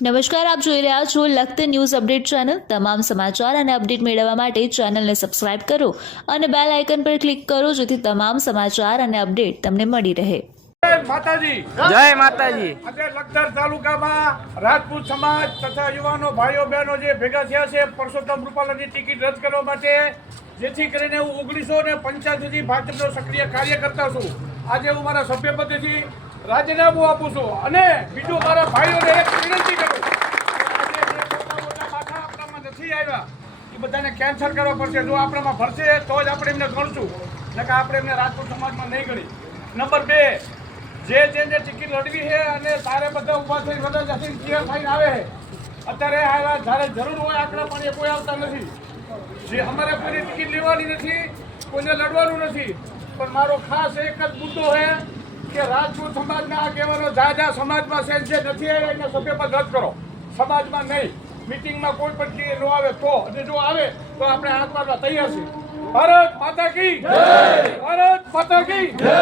નમસ્કાર, આપ જોઈ રહ્યા છો લખત ન્યૂઝ અપડેટ ચેનલ। તમામ સમાચાર અને અપડેટ મેળવવા માટે ચેનલને સબસ્ક્રાઇબ કરો અને બેલ આઇકન પર ક્લિક કરો જેથી તમામ સમાચાર અને અપડેટ તમને મળી રહે। માતાજી જય માતાજી। આજે લખતર તાલુકામાં રાજપૂત સમાજ તથા યુવાનો ભાઈઓ બહેનો જે ભેગા થયા છે પરસોત્તમ રૂપાલાની ટિકિટ રદ કરવા માટે, જેથી કરીને હું 1985 થી ભાજપનો સક્રિય કાર્યકર્તા છું। આજે હું મારા સભ્યપદેથી રાજીનામું આપું છું અને બીજું મારા ભાઈઓને એક વિનંતી કરું, આજે જે મોટા માથા આપણામાં નથી આવ્યા એ બધાને કેન્સલ કરવા પડશે। જો આપણામાં ભરશે તો જ આપણે એમને ગણશું, નકર આપણે એમને રાજપૂત સમાજમાં નહીં ગણી। નંબર 2, જેને ટિકિટ લડવી છે અને તારે બધા ઊભા થઈ બધા જઈને ક્લિયર થઈને આવે છે, અત્યારે આવ્યા જ્યારે જરૂર હોય આંકડા પણ એ કોઈ આવતા નથી। જે અમારે કોઈની ટિકિટ લેવાની નથી, કોઈને લડવાનું નથી, પણ મારો ખાસ એક જ મુદ્દો છે કે રાજપૂત સમાજના આગેવાનો જાજા સમાજમાં છે જે નથી આવ્યા એને સભ્યપદ રદ કરો, સમાજમાં નહીં। મિટિંગમાં કોઈ પણ ટિકિટ ન આવે તો, અને જો આવે તો આપણે હાથ મારવા તૈયાર છીએ। ભારત માતા કી જય! ભારત માતા કી જય!